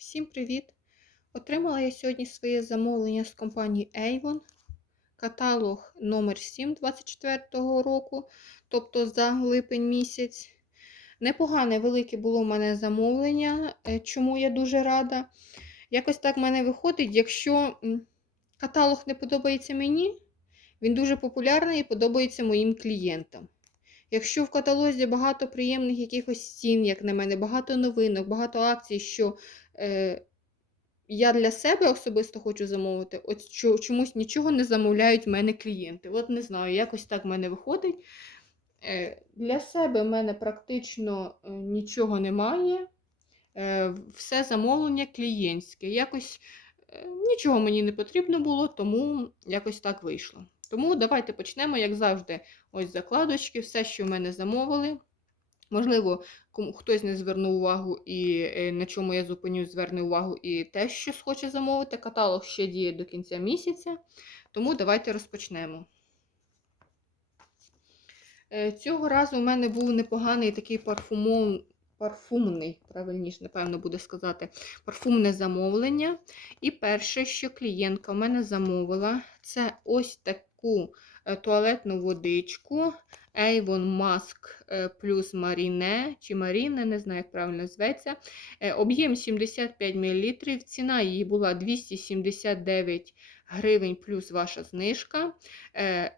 Всім привіт! Отримала я сьогодні своє замовлення з компанії Avon. Каталог номер 7 24 року, тобто за липень місяць. Непогане велике було в мене замовлення, е, чому я дуже рада. Якось так в мене виходить, якщо каталог не подобається мені, він дуже популярний і подобається моїм клієнтам. Якщо в каталозі багато приємних якихось цін, як на мене, багато новинок, багато акцій, що е, я для себе особисто хочу замовити, от чомусь нічого не замовляють в мене клієнти. От не знаю, якось так в мене виходить. Е, для себе в мене практично е, нічого немає. Е, все замовлення клієнтське. Якось е, нічого мені не потрібно було, тому якось так вийшло. Тому давайте почнемо, як завжди, ось закладочки, все, що в мене замовили. Можливо, хтось не звернув увагу і е, на чому я зупинюсь, зверне увагу і те, що хоче замовити. Каталог ще діє до кінця місяця. Тому давайте розпочнемо. Е, Цього разу у мене був непоганий такий парфумон, парфумний, правильніше, напевно, буде сказати, парфумне замовлення. І перше, що клієнтка в мене замовила, це ось таку е, туалетну водичку Avon Mask е, плюс Marine, чи Marine, не знаю, як правильно зветься. Е, Об'єм 75 мл, ціна її була 279 гривень плюс ваша знижка.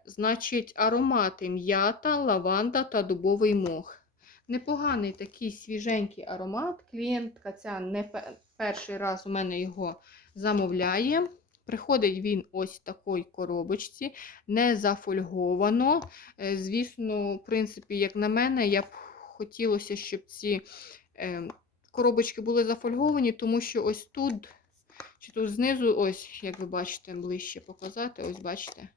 Значить, аромати м'ята, лаванда та дубовий мох. Непоганий такий свіженький аромат. Клієнтка ця не перший раз у мене його замовляє. Приходить він ось в такій коробочці, не зафольговано. Е, Звісно, в принципі, як на мене, я б хотілося, щоб ці е, коробочки були зафольговані, тому що ось тут, чи тут знизу, ось, як ви бачите, ближче показати, ось бачите.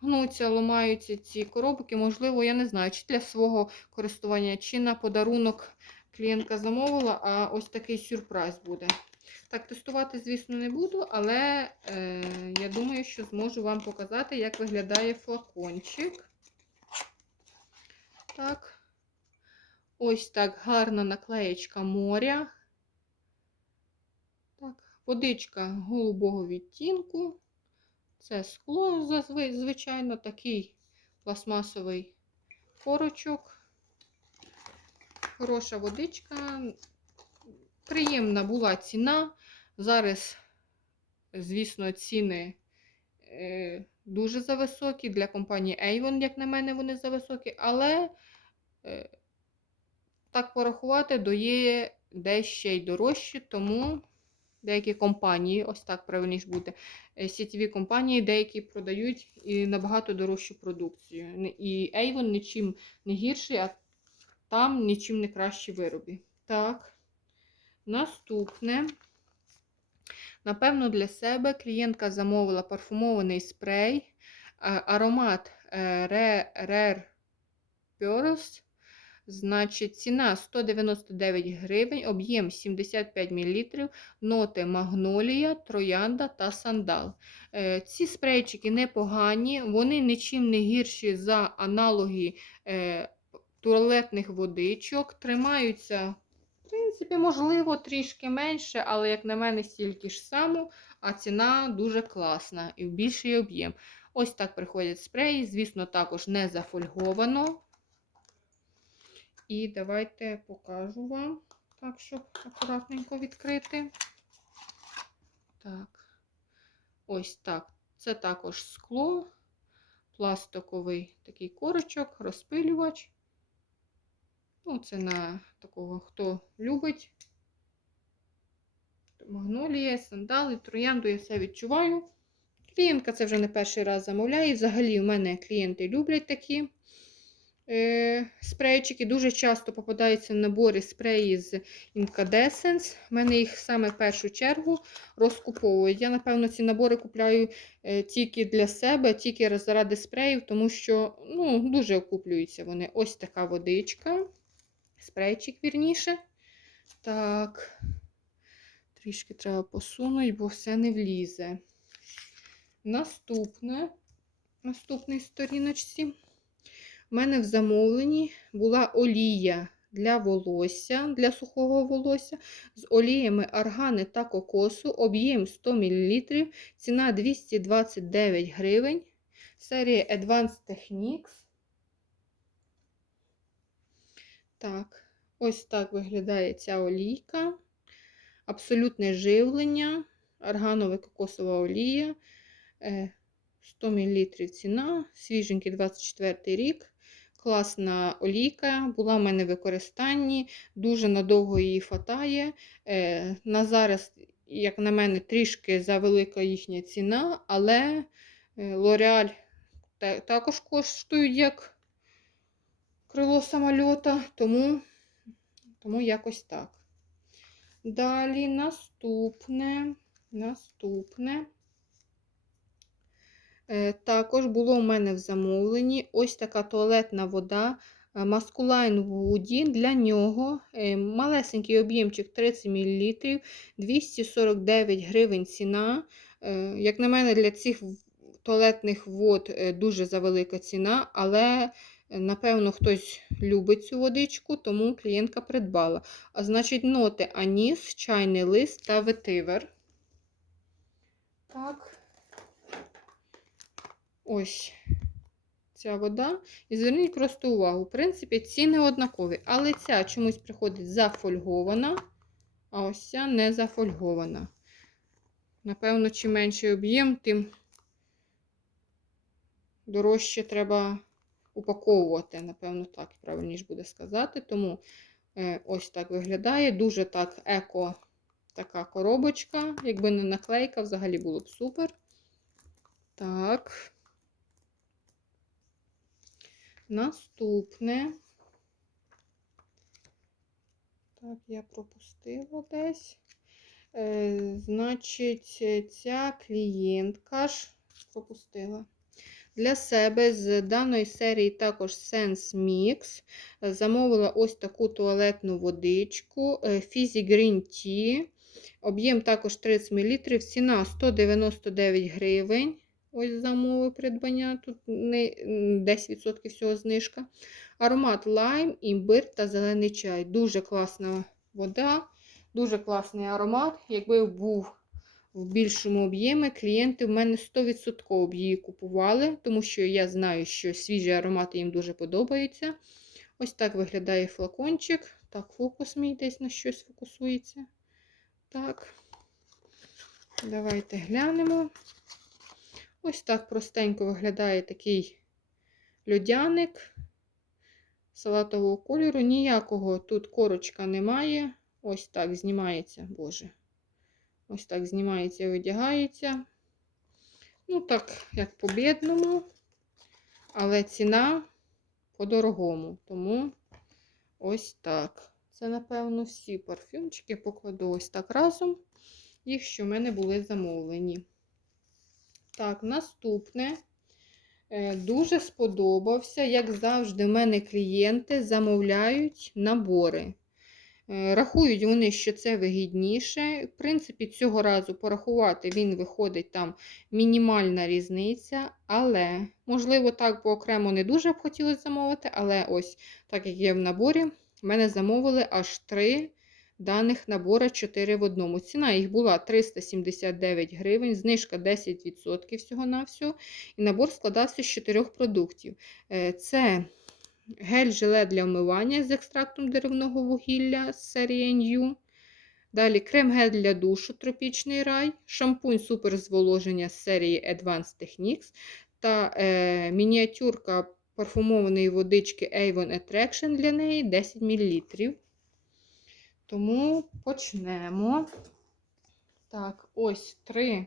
Гнуться, ламаються ці коробки. Можливо, я не знаю, чи для свого користування, чи на подарунок клієнтка замовила, а ось такий сюрприз буде. Так, тестувати, звісно, не буду, але е, я думаю, що зможу вам показати, як виглядає флакончик. Так. Ось так гарна наклеєчка моря. Так, водичка голубого відтінку. Це скло, звичайно, такий пластмасовий корочок. Хороша водичка. Приємна була ціна. Зараз, звісно, ціни е, дуже зависокі. Для компанії Avon, як на мене, вони зависокі, але е, так порахувати, до є дещо й дорожче, тому деякі компанії, ось так правильніше буде, сітєві компанії, деякі продають і набагато дорожчу продукцію. І Avon нічим не гірший, а там нічим не кращі вироби. Так, наступне. Напевно, для себе клієнтка замовила парфумований спрей, е, аромат е, Re- Rare Pearls. Значить, ціна 199 гривень, об'єм 75 мл, ноти магнолія, троянда та сандал. Е, Ці спрейчики непогані, вони нічим не гірші за аналоги е, туалетних водичок. Тримаються, принципі, можливо, трішки менше, але, як на мене, стільки ж само, а ціна дуже класна і в більший об'єм. Ось так приходять спреї, звісно, також не зафольговано. І давайте покажу вам, так, щоб акуратненько відкрити. Так, ось так. Це також скло, пластиковий такий корочок, розпилювач. Ну, це на такого, хто любить. Магнолія, сандали, троянду, я все відчуваю. Клієнтка це вже не перший раз замовляє. Взагалі, у мене клієнти люблять такі е, спрейчики. Дуже часто попадаються набори спреї з Incandescence. У мене їх саме в першу чергу розкуповують. Я, напевно, ці набори купляю е, тільки для себе, тільки заради спреїв, тому що ну, дуже окуплюються вони. Ось така водичка. Спрейчик, вірніше. Так, трішки треба посунути, бо все не влізе. Наступне, наступній сторіночці. У мене в замовленні була олія для волосся, для сухого волосся з оліями аргани та кокосу, об'єм 100 мл, ціна 229 гривень. Серія Advanced Techniques. Так, ось так виглядає ця олійка. Абсолютне живлення, арганове кокосова олія. е, 100 мл ціна, свіженький 24 рік. Класна олійка, була в мене в використанні, дуже надовго її фатає. Е, на зараз, як на мене, трішки завелика їхня ціна, але L'Oreal та- також коштують як крило самольота, тому, тому якось так. Далі наступне, наступне. Е, Також було у мене в замовленні ось така туалетна вода е, Masculine Woody. Для нього е, малесенький об'ємчик 30 мл, 249 гривень ціна. Е, Як на мене, для цих туалетних вод е, дуже завелика ціна, але е, напевно хтось любить цю водичку, тому клієнтка придбала. А значить, ноти аніс, чайний лист та ветивер. Так. Ось ця вода. І зверніть просто увагу. В принципі, ціни однакові, але ця чомусь приходить зафольгована, а ось ця не зафольгована. Напевно, чим менший об'єм, тим дорожче треба упаковувати. Напевно, так правильніше буде сказати. Тому е, ось так виглядає. Дуже так еко така коробочка. Якби не наклейка, взагалі було б супер. Так. Наступне. Так, я пропустила десь. Е, значить, ця клієнтка ж пропустила. Для себе з даної серії також Sense Mix. Замовила ось таку туалетну водичку е, Fizzy Green Tea. Об'єм також 30 мл. Ціна 199 гривень. Ось замови придбання. Тут 10% всього знижка. Аромат лайм, імбир та зелений чай. Дуже класна вода, дуже класний аромат. Якби був в більшому об'ємі, клієнти в мене 100% б її купували, тому що я знаю, що свіжі аромати їм дуже подобаються. Ось так виглядає флакончик. Так, фокус мій десь на щось фокусується. Так, давайте глянемо. Ось так простенько виглядає такий льодяник салатового кольору. Ніякого тут корочка немає. Ось так знімається, боже. Ось так знімається і видягається. Ну, так, як по бідному, але ціна по-дорогому. Тому ось так. Це, напевно, всі парфюмчики покладу ось так разом. Їх, що в мене були замовлені. Так, наступне. Е, Дуже сподобався, як завжди, в мене клієнти замовляють набори. Е, Рахують вони, що це вигідніше. В принципі, цього разу порахувати він виходить там мінімальна різниця, але, можливо, так окремо не дуже б хотілося замовити, але ось, так як є в наборі, в мене замовили аж три даних набора 4 в одному. Ціна їх була 379 гривень, знижка 10% всього-навсього. І набор складався з 4 продуктів. Е, Це гель-желе для вмивання з екстрактом деревного вугілля з серії NU. Далі крем-гель для душу тропічний рай, шампунь суперзволоження з серії Advanced Techniques та е, мініатюрка парфумованої водички Avon Attraction для неї 10 мл. Тому почнемо. Так, ось три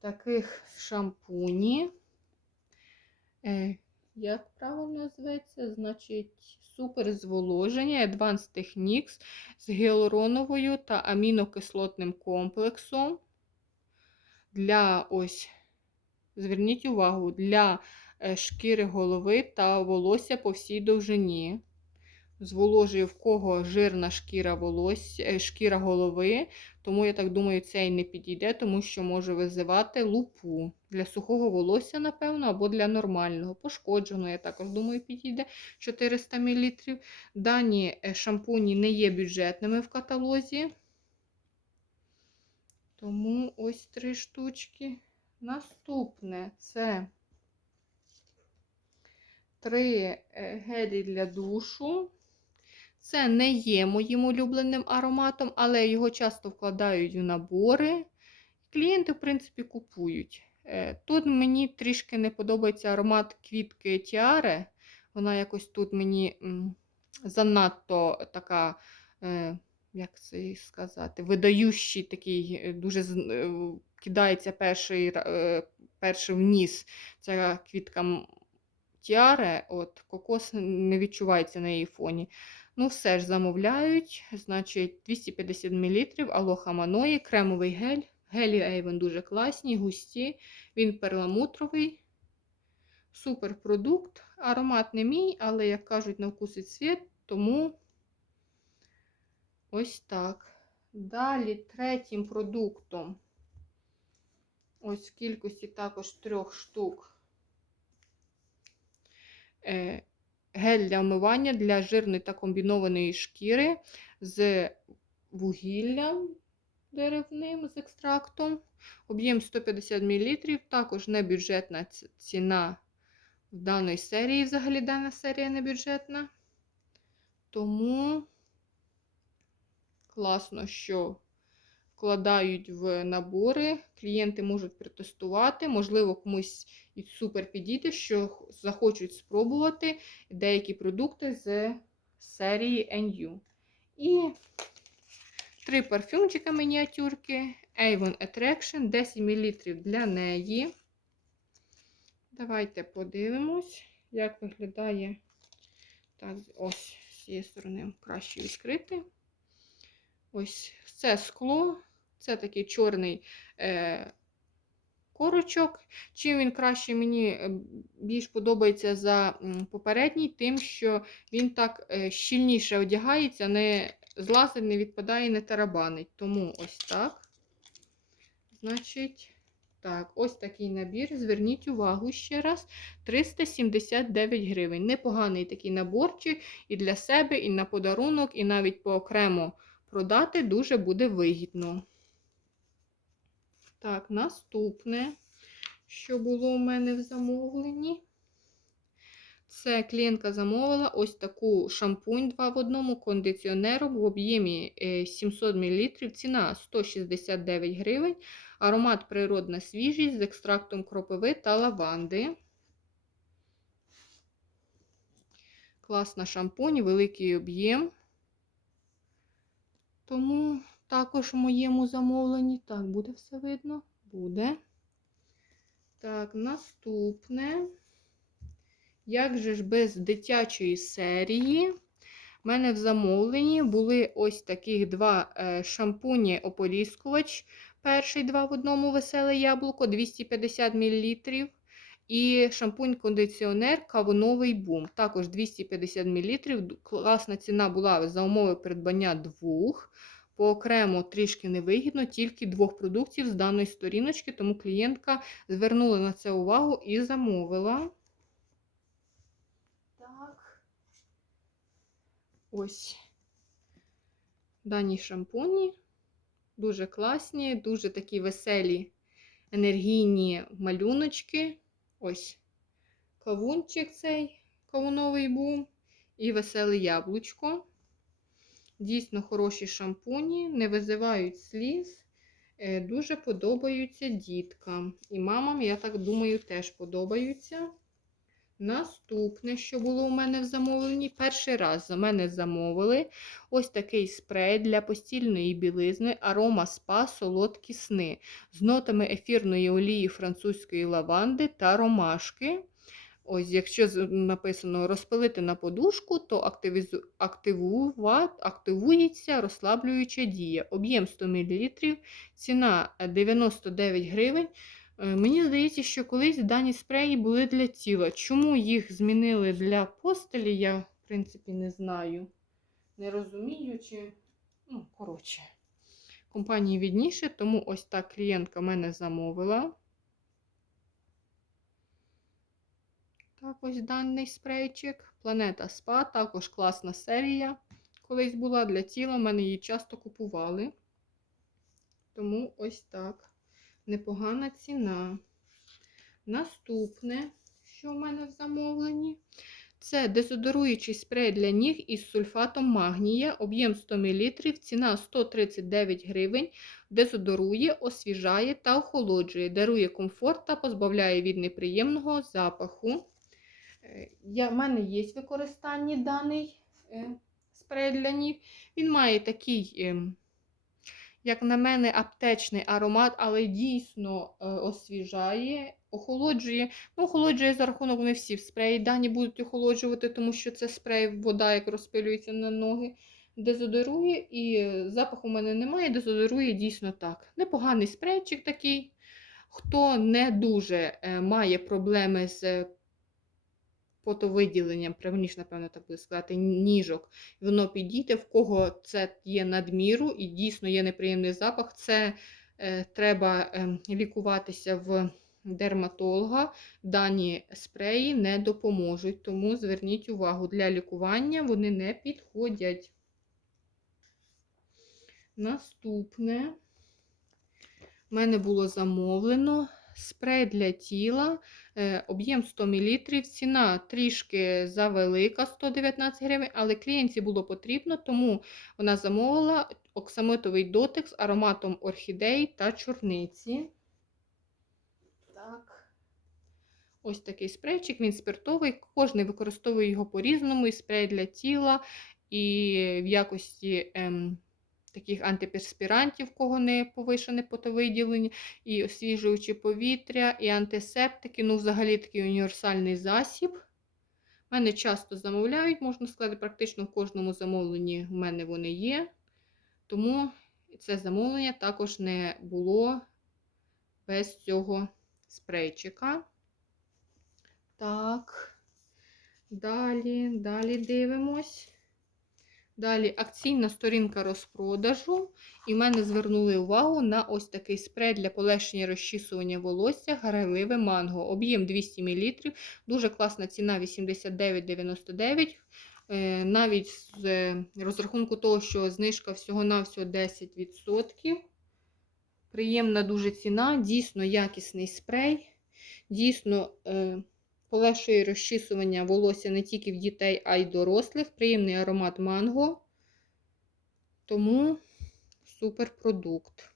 таких шампуні. Як правильно зветься? Значить, суперзволоження Advanced Techniques з гіалуроновою та амінокислотним комплексом. Для ось, зверніть увагу, для е, шкіри голови та волосся по всій довжині. Зволожує в кого жирна шкіра волосся, е, шкіра голови. Тому я так думаю, цей не підійде, тому що може визивати лупу для сухого волосся, напевно, або для нормального. Пошкодженого, я також думаю, підійде 400 мл. Дані е, шампуні не є бюджетними в каталозі. Тому ось три штучки. Наступне це три е, гелі для душу. Це не є моїм улюбленим ароматом, але його часто вкладають в набори. Клієнти, в принципі, купують. Е, Тут мені трішки не подобається аромат квітки Тіаре. Вона якось тут мені занадто така, е, як це сказати, видающий такий, е, дуже кидається перший, перший вниз. Ця квітка м, Тіаре, от кокос не відчувається на її фоні. Ну, все ж замовляють. Значить, 250 мл алоха маної, кремовий гель. Гелі Avon дуже класні, густі. Він перламутровий. Супер продукт. Аромат не мій, але, як кажуть, на вкус і цвіт, тому ось так. Далі третім продуктом. Ось в кількості також трьох штук. Гель для омивання для жирної та комбінованої шкіри з вугіллям деревним з екстрактом. Об'єм 150 мл. Також небюджетна ціна в даної серії. Взагалі дана серія не бюджетна. Тому класно, що вкладають в набори. Клієнти можуть протестувати, можливо, комусь і супер підійде, що захочуть спробувати деякі продукти з серії NU. І три парфюмчика мініатюрки. Avon Attraction 10 мл для неї. Давайте подивимось, як виглядає. Так, ось з цієї сторони краще відкрити. Ось це скло. Це такий чорний е, корочок. Чим він краще мені е, більш подобається за попередній, тим, що він так е, щільніше одягається, не злазить, не відпадає, не тарабанить. Тому ось так. Значить, так, ось такий набір. Зверніть увагу ще раз: 379 гривень. Непоганий такий наборчик і для себе, і на подарунок, і навіть поокремо продати дуже буде вигідно. Так, наступне, що було у мене в замовленні. Це клієнтка замовила ось таку шампунь 2 в одному кондиціонером в об'ємі е, 700 мл, ціна 169 гривень, аромат природна свіжість з екстрактом кропиви та лаванди. Класна шампунь, великий об'єм. Тому також в моєму замовленні. Так, буде все видно? Буде. Так, наступне. Як же ж без дитячої серії? У мене в замовленні були ось таких два е, шампуні ополіскувач. Перший два в одному веселе яблуко 250 мл. І шампунь-кондиціонер кавуновий бум. Також 250 мл. Класна ціна була за умови придбання двох. Поокремо трішки невигідно, тільки двох продуктів з даної сторіночки, тому клієнтка звернула на це увагу і замовила. Так. Ось дані шампуні. Дуже класні, дуже такі веселі, енергійні малюночки. Ось кавунчик цей кавуновий бум і веселе яблучко. Дійсно хороші шампуні, не визивають сліз. Е, Дуже подобаються діткам. І мамам, я так думаю, теж подобаються. Наступне, що було у мене в замовленні, перший раз за мене замовили ось такий спрей для постільної білизни арома спа солодкі сни з нотами ефірної олії французької лаванди та ромашки. Ось, якщо написано розпилити на подушку, то активується розслаблююча дія. Об'єм 100 мл, ціна е, 99 гривень. Е, Мені здається, що колись дані спреї були для тіла. Чому їх змінили для постелі, я в принципі, не знаю. Не розумію, чи. Ну, коротше. Компанії відніше, тому ось так клієнтка мене замовила. Так, ось даний спрейчик. Планета Спа, також класна серія. Колись була для тіла, в мене її часто купували. Тому ось так. Непогана ціна. Наступне, що в мене в замовленні, це дезодоруючий спрей для ніг із сульфатом магнія, об'єм 100 мл, ціна 139 гривень. Дезодорує, освіжає та охолоджує, дарує комфорт та позбавляє від неприємного запаху. Е, Я, в мене є в використанні даний е, спрей для ніг. Він має такий, ем, як на мене, аптечний аромат, але дійсно е, освіжає, охолоджує. Ну, охолоджує за рахунок не всі спреї. Дані будуть охолоджувати, тому що це спрей, вода, як розпилюється на ноги. Дезодорує, і запаху у мене немає, дезодорує дійсно так. Непоганий спрейчик такий. Хто не дуже має проблеми з потовиділенням, правильніше, напевно, так буде сказати, ніжок, воно підійде, в кого це є надміру і дійсно є неприємний запах, це е, треба е, лікуватися в дерматолога. Дані спреї не допоможуть, тому зверніть увагу, для лікування вони не підходять. Наступне в мене було замовлено спрей для тіла, е, об'єм 100 мл, ціна трішки завелика 119 гривень, але клієнтці було потрібно, тому вона замовила оксамитовий дотик з ароматом орхідеї та чорниці. Так. Ось такий спрейчик, він спиртовий, кожен використовує його по-різному, і спрей для тіла, і в якості ем, таких антиперспірантів, кого не повишене потовиділення, і освіжуючі повітря, і антисептики. Ну, взагалі такий універсальний засіб. У мене часто замовляють, можна сказати, практично в кожному замовленні в мене вони є. Тому це замовлення також не було без цього спрейчика. Так, далі, далі дивимось. Далі акційна сторінка розпродажу. І в мене звернули увагу на ось такий спрей для полегшення розчісування волосся, гарайливе манго. Об'єм 200 мл. Дуже класна ціна 89,99. Е, Навіть з е, розрахунку того, що знижка всього-навсього 10%. Приємна дуже ціна, дійсно якісний спрей. Дійсно е, полегшує розчісування волосся не тільки в дітей, а й дорослих. Приємний аромат манго. Тому суперпродукт.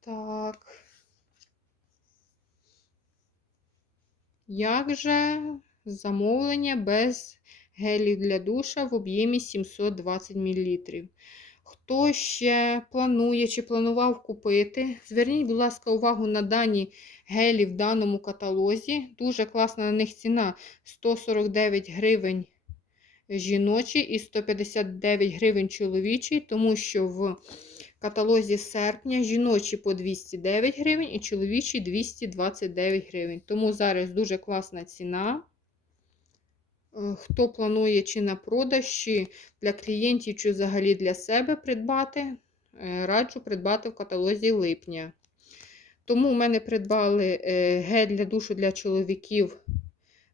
Так. Як же замовлення без гелів для душа в об'ємі 720 мл? Хто ще планує чи планував купити, зверніть, будь ласка, увагу на дані гелі в даному каталозі. Дуже класна на них ціна 149 гривень жіночий і 159 гривень чоловічий, тому що в каталозі серпня жіночі по 209 гривень і чоловічі 229 гривень. Тому зараз дуже класна ціна. Е, Хто планує чи на продаж, чи для клієнтів, чи взагалі для себе придбати, е, раджу придбати в каталозі липня. Тому в мене придбали е, гель для душу для чоловіків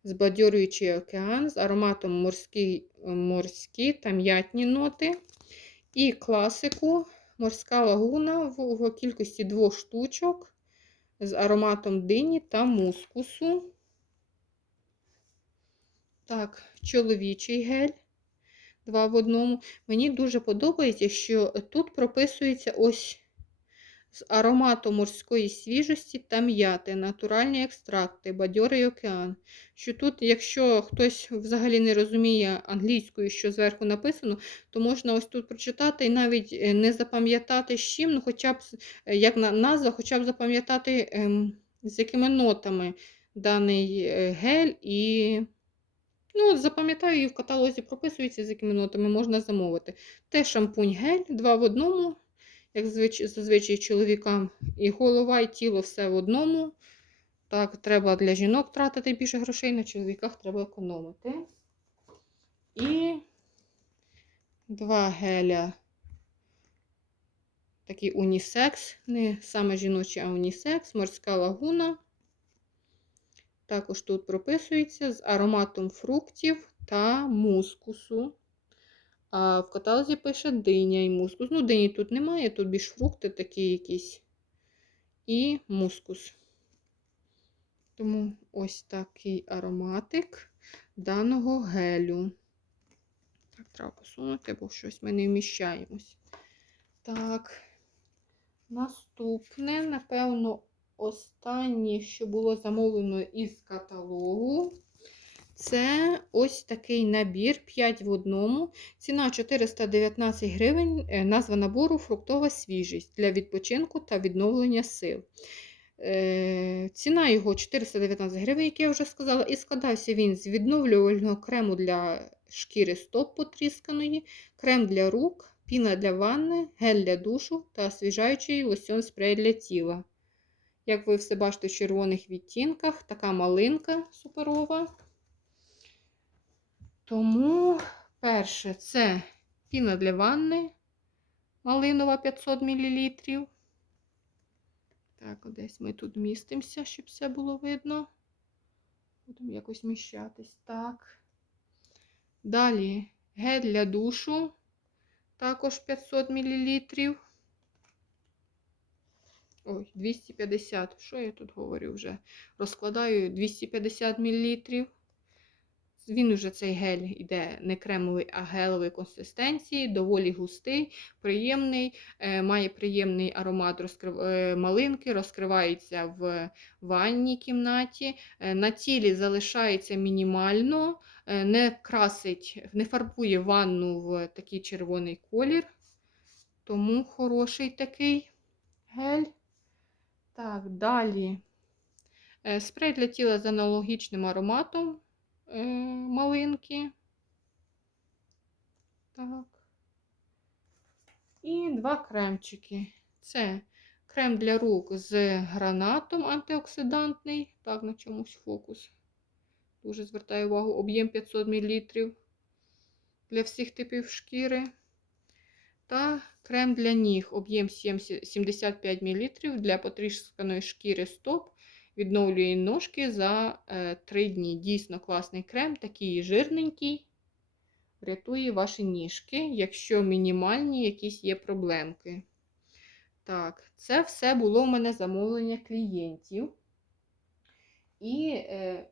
збадьорюючий океан з ароматом морські, морські та м'ятні ноти. І класику морська лагуна в, в кількості двох штучок з ароматом дині та мускусу. Так, чоловічий гель. Два в одному. Мені дуже подобається, що тут прописується ось з ароматом морської свіжості та м'яти, натуральні екстракти, бадьорий океан. Що тут, якщо хтось взагалі не розуміє англійською, що зверху написано, то можна ось тут прочитати і навіть е, не запам'ятати з чим, ну хоча б е, як на назва, хоча б запам'ятати, ем, з якими нотами даний е, гель і. Ну, запам'ятаю, і в каталозі прописується, з якими нотами можна замовити. Те шампунь-гель, два в одному, як зазвичай чоловікам, і голова, і тіло все в одному. Так, треба для жінок тратити більше грошей, на чоловіках треба економити. І два геля. Такий унісекс, не саме жіночий, а унісекс, морська лагуна. Також тут прописується з ароматом фруктів та мускусу. А в каталозі пише диня і мускус. Ну, дині тут немає, тут більш фрукти такі якісь. І мускус. Тому ось такий ароматик даного гелю. Так, треба посунути, бо щось ми не вміщаємось. Так, наступне, напевно, останнє, що було замовлено із каталогу. Це ось такий набір 5 в одному. Ціна 419 гривень. е, Назва набору фруктова свіжість для відпочинку та відновлення сил. Е, Ціна його 419 гривень, як я вже сказала, і складався він з відновлювального крему для шкіри стоп потрісканої, крем для рук, піна для ванни, гель для душу та освіжаючий лосьон спрей для тіла. Як ви все бачите в червоних відтінках, така малинка суперова. Тому перше це піна для ванни малинова 500 мл. Так, десь ми тут містимося, щоб все було видно. Будемо якось вміщатись. Так. Далі гель для душу, також 500 мл. Ой, 250. Що я тут говорю вже? Розкладаю 250 мл. Він уже цей гель іде не кремовий, а гелевої консистенції, доволі густий, приємний, е, має приємний аромат розкрив... е, малинки, розкривається в ванній кімнаті. Е, на тілі залишається мінімально, не красить, не фарбує ванну в такий червоний колір. Тому хороший такий гель. Так, далі. Спрей для тіла з аналогічним ароматом е, малинки. Так. І два кремчики. Це крем для рук з гранатом антиоксидантний. Так, на чомусь фокус. Дуже звертаю увагу, об'єм 500 мл для всіх типів шкіри. Та крем для ніг, об'єм 75 мл для потрісканої шкіри стоп. Відновлює ножки за е, 3 дні. Дійсно класний крем, такий жирненький. Врятує ваші ніжки, якщо мінімальні якісь є проблемки. Так, це все було в мене замовлення клієнтів. І е,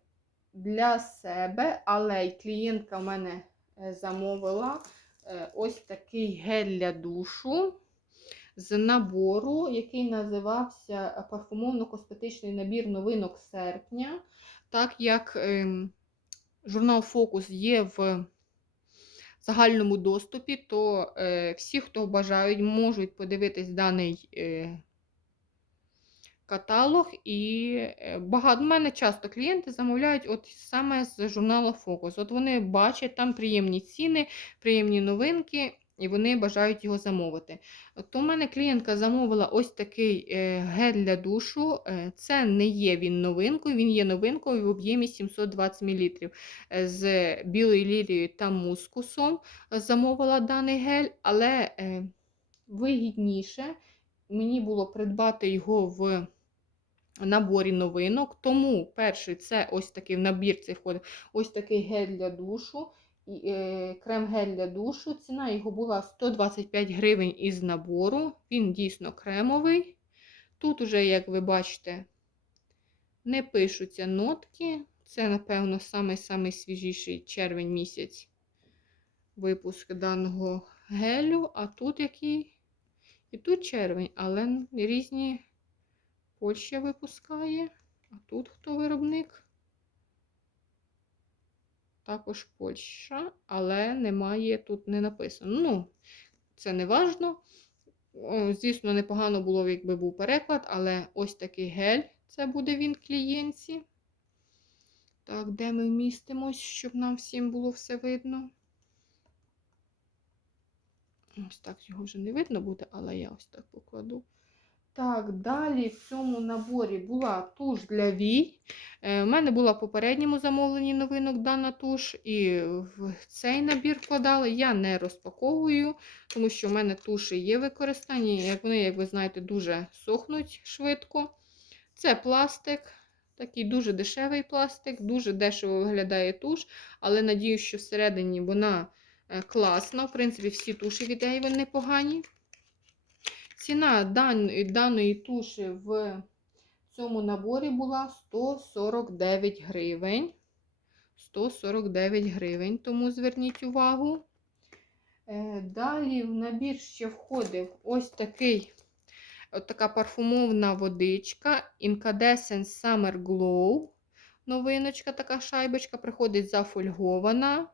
для себе, але й клієнтка в мене е, замовила е, ось такий гель для душу з набору, який називався парфумовно-косметичний набір новинок серпня. Так як ем, журнал Фокус є в загальному доступі, то е, всі, хто бажають, можуть подивитись даний е, каталог. І е, багато в мене часто клієнти замовляють от саме з журналу Фокус. От вони бачать там приємні ціни, приємні новинки. І вони бажають його замовити. То в мене клієнтка замовила ось такий е, гель для душу. Е, Це не є він новинкою, він є новинкою в об'ємі 720 мл. Е, З білою лілією та мускусом замовила даний гель, але вигідніше мені було придбати його в наборі новинок. Тому перший це ось такий в набір цей входить ось такий гель для душу. Е, крем-гель для душу. Ціна його була 125 гривень із набору. Він дійсно кремовий. Тут уже, як ви бачите, не пишуться нотки. Це, напевно, самий-самий свіжіший червень місяць випуск даного гелю. А тут який? І тут червень, але різні Польща випускає. А тут хто виробник? Також Польща, але немає, тут не написано. Ну, це не важно. Звісно, непогано було, якби був переклад, але ось такий гель це буде він клієнтці. Так, де ми вмістимось, щоб нам всім було все видно. Ось так його вже не видно буде, але я ось так покладу. Так, далі в цьому наборі була туш для вій. Е, У мене була в попередньому замовленні новинок дана туш, і в цей набір вкладала. Я не розпаковую, тому що в мене туші є використання. Як вони, як ви знаєте, дуже сохнуть швидко. Це пластик, такий дуже дешевий пластик, дуже дешево виглядає туш, але надію, що всередині вона е, класна. В принципі, всі туші від Avon непогані. Ціна дан- даної туші в цьому наборі була 149 гривень. 149 гривень, тому зверніть увагу. Е, Далі в набір ще входив ось такий, от така парфумовна водичка Incandescent Summer Glow. Новиночка, така шайбочка, приходить зафольгована.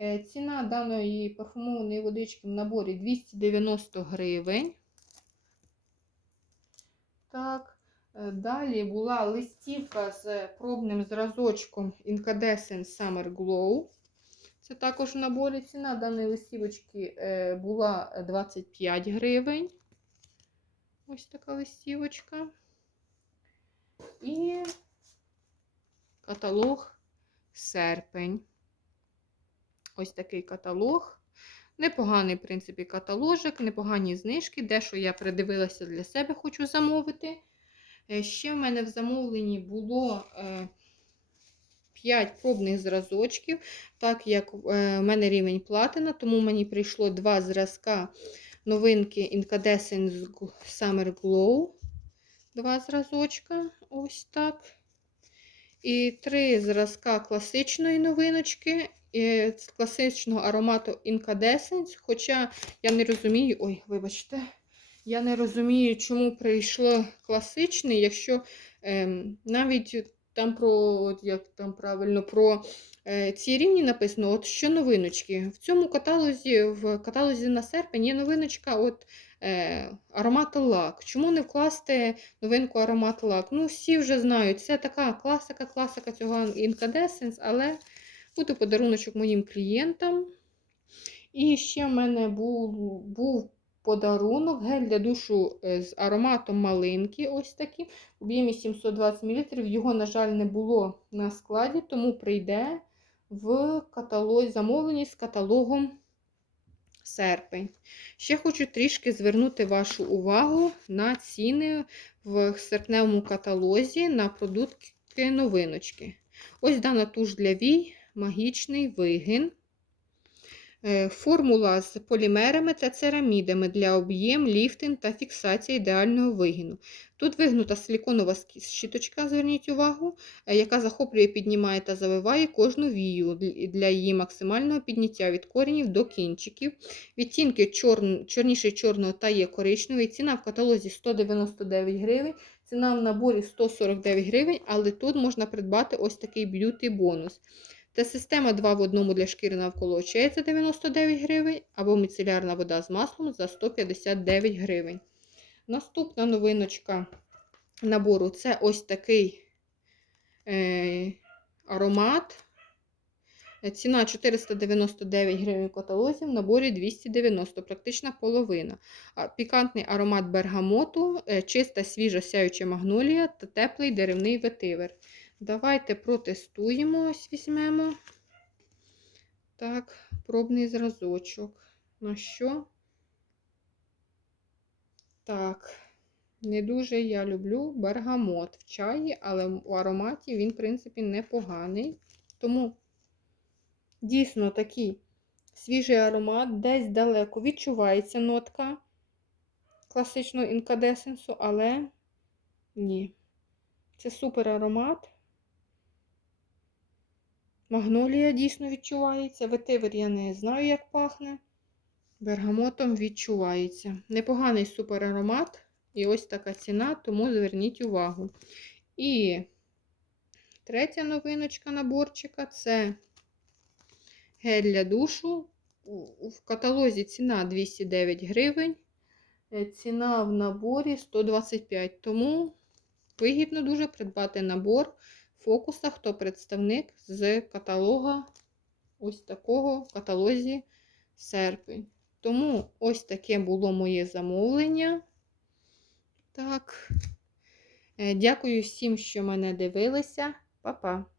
Е, Ціна даної парфумованої водички в наборі 290 гривень. Так, е, далі була листівка з пробним зразочком Incandescent Summer Glow. Це також в наборі ціна даної листівочки е, була 25 гривень. Ось така листівочка. І каталог серпень. Ось такий каталог. Непоганий, в принципі, каталожик, непогані знижки. Дещо я придивилася для себе, хочу замовити. Е, Ще в мене в замовленні було 5 пробних зразочків, так як е, в мене рівень платина, тому мені прийшло два зразка новинки Incandescent Summer Glow. Два зразочка, ось так. І три зразка класичної новиночки, е, класичного аромату Incandescence. Хоча я не розумію, ой, вибачте, я не розумію, чому прийшло класичний, якщо ем, навіть там про, як там правильно, про е, ці рівні написано, от що новиночки. В цьому каталозі, в каталозі на серпень є новиночка от е, аромат лак. Чому не вкласти новинку аромат лак? Ну, всі вже знають, це така класика, класика цього Incandescence, але буде подаруночок моїм клієнтам. І ще в мене був, був подарунок гель для душу е, з ароматом малинки. Ось такий, в об'ємі 720 мл. Його, на жаль, не було на складі, тому прийде в каталозі замовлені з каталогом серпень. Ще хочу трішки звернути вашу увагу на ціни в серпневому каталозі на продукти новиночки. Ось дана туш для вій, магічний вигин. Е, Формула з полімерами та церамідами для об'єм, ліфтинг та фіксації ідеального вигину. Тут вигнута силіконова щіточка, зверніть увагу, е, яка захоплює, піднімає та завиває кожну вію для її максимального підняття від коренів до кінчиків. Відтінки чорн... чорніший чорного та є коричневий. Ціна в каталозі 199 гривень, ціна в наборі 149 гривень, але тут можна придбати ось такий б'юті-бонус. Та система 2 в одному для шкіри навколо очей за 99 гривень, або міцелярна вода з маслом за 159 гривень. Наступна новиночка набору це ось такий е, аромат. Ціна 499 гривень каталозі, в наборі 290, практично половина. Пікантний аромат бергамоту, е, чиста свіжа сяюча магнолія та теплий деревний ветивер. Давайте протестуємо, ось візьмемо. Так, пробний зразочок. На що? Так, не дуже я люблю бергамот в чаї, але в ароматі він, в принципі, непоганий. Тому дійсно такий свіжий аромат, десь далеко відчувається нотка класичного інкадесенсу, але ні. Це супер аромат. Магнолія дійсно відчувається. Ветивер я не знаю, як пахне. Бергамотом відчувається. Непоганий супер аромат. І ось така ціна, тому зверніть увагу. І третя новиночка наборчика це гель для душу. В каталозі ціна 209 гривень. Е, Ціна в наборі 125. Тому вигідно дуже придбати набор фокуса, хто представник з каталога ось такого каталозі серпень. Тому ось таке було моє замовлення. Так. Е, Дякую всім, що мене дивилися. Па-па!